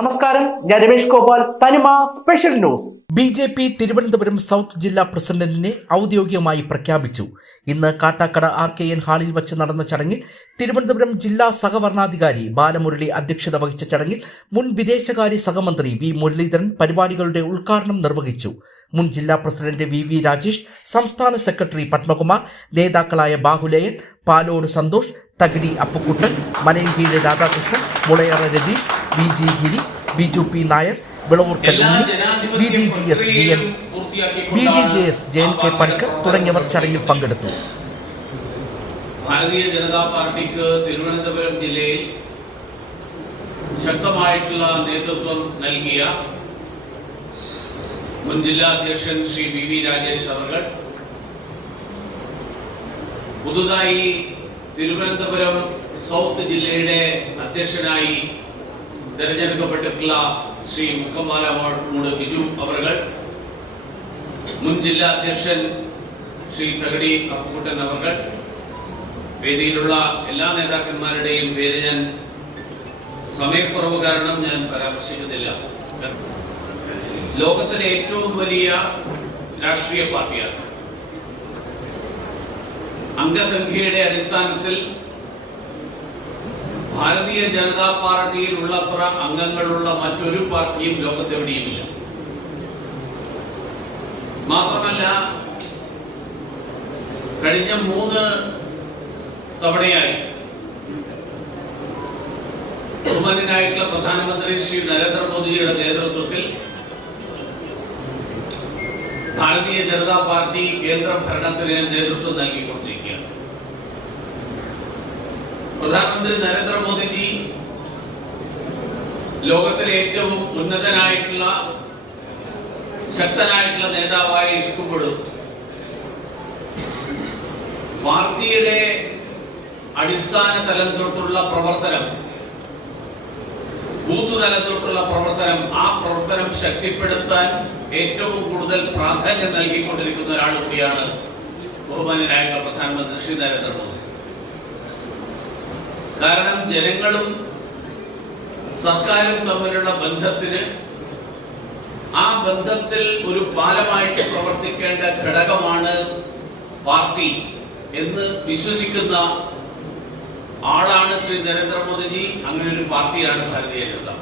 നമസ്കാരം ഞാൻ Ramesh Gopal Thanima special news. B J P Thiruvananthapuram south ജില്ലാ പ്രസിഡന്റിനെ ഔദ്യോഗികമായി പ്രഖ്യാപിച്ചു. ഇന്ന് കാട്ടാക്കട ആർ കെ എൻ ഹാളിൽ വച്ച് നടന്ന ചടങ്ങിൽ തിരുവനന്തപുരം ജില്ലാ സഹവർണാധികാരി ബാലമുരളി അധ്യക്ഷത വഹിച്ച ചടങ്ങിൽ മുൻ വിദേശകാര്യ സഹമന്ത്രി വി മുരളീധരൻ പരിപാടികളുടെ ഉദ്ഘാടനം നിർവഹിച്ചു. മുൻ ജില്ലാ പ്രസിഡന്റ് വി വി രാജേഷ് സംസ്ഥാന സെക്രട്ടറി പത്മകുമാർ നേതാക്കളായ Bahuleyan Palode Santhosh Thakidi Appukuttan Malayinkeezhu Radhakrishnan Mulayara Ratheesh V G Giri Biju P Nair Vilavoorkal Unni B D G S G N B D J S J N K Panicker തുടങ്ങിയവർ ചടങ്ങിൽ പങ്കെടുത്തു. ഭാരതീയ ജനതാ പാർട്ടിക്ക് തിരുവനന്തപുരം ജില്ലയിൽ ശക്തമായിട്ടുള്ള നേതൃത്വം നൽകിയ മുൻ ജില്ലാ അധ്യക്ഷൻ ശ്രീ വി വി രാജേഷ് അവർ പുതുതായി തിരുവനന്തപുരം സൗത്ത് ജില്ലയുടെ അധ്യക്ഷനായി തെരഞ്ഞെടുക്കപ്പെട്ടിട്ടുള്ള ശ്രീ മുക്കമാല മൂട് ബിജു അവർ മുൻ ജില്ലാ അധ്യക്ഷൻ ശ്രീ തകടി അപ്പുക്കുട്ടൻ അവർ വേദിയിലുള്ള എല്ലാ നേതാക്കന്മാരുടെയും പേര് ഞാൻ സമയക്കുറവ് കാരണം ഞാൻ പരാമർശിക്കുന്നില്ല. ലോകത്തിലെ ഏറ്റവും വലിയ രാഷ്ട്രീയ പാർട്ടിയാണ്. അംഗസംഖ്യയുടെ അടിസ്ഥാനത്തിൽ ഭാരതീയ ജനതാ പാർട്ടിയിൽ ഉള്ളത്ര അംഗങ്ങളുള്ള മറ്റൊരു പാർട്ടിയും ലോകത്തെവിടെയുമില്ല. മാത്രമല്ല കഴിഞ്ഞ മൂന്ന് തവണയായി ബഹുമാനായിട്ടുള്ള പ്രധാനമന്ത്രി ശ്രീ നരേന്ദ്രമോദിജിയുടെ നേതൃത്വത്തിൽ ഭാരതീയ ജനതാ പാർട്ടി കേന്ദ്ര ഭരണത്തിന് നേതൃത്വം നൽകിക്കൊണ്ടിരിക്കുകയാണ്. പ്രധാനമന്ത്രി നരേന്ദ്രമോദിജി ലോകത്തിലെ ഏറ്റവും ഉന്നതനായിട്ടുള്ള ശക്തനായിട്ടുള്ള നേതാവായി ഇരിക്കുമ്പോഴും പാർട്ടിയുടെ അടിസ്ഥാന തലം തൊട്ടുള്ള പ്രവർത്തനം ബൂത്ത് തലം തൊട്ടുള്ള പ്രവർത്തനം ആ പ്രവർത്തനം ശക്തിപ്പെടുത്താൻ ഏറ്റവും കൂടുതൽ പ്രാധാന്യം നൽകിക്കൊണ്ടിരിക്കുന്ന ഒരാൾ കൂടിയാണ് ബഹുമാനായിട്ടുള്ള പ്രധാനമന്ത്രി ശ്രീ നരേന്ദ്രമോദി. കാരണം ജനങ്ങളും സർക്കാരും തമ്മിലുള്ള ബന്ധത്തിന് ആ ബന്ധത്തിൽ ഒരു പാലമായിട്ട് പ്രവർത്തിക്കേണ്ട ഘടകമാണ് പാർട്ടി എന്ന് വിശ്വസിക്കുന്ന ആളാണ് ശ്രീ നരേന്ദ്രമോദിജി. അങ്ങനെ ഒരു പാർട്ടിയാണ് ഭാരതീയ ജനതാ.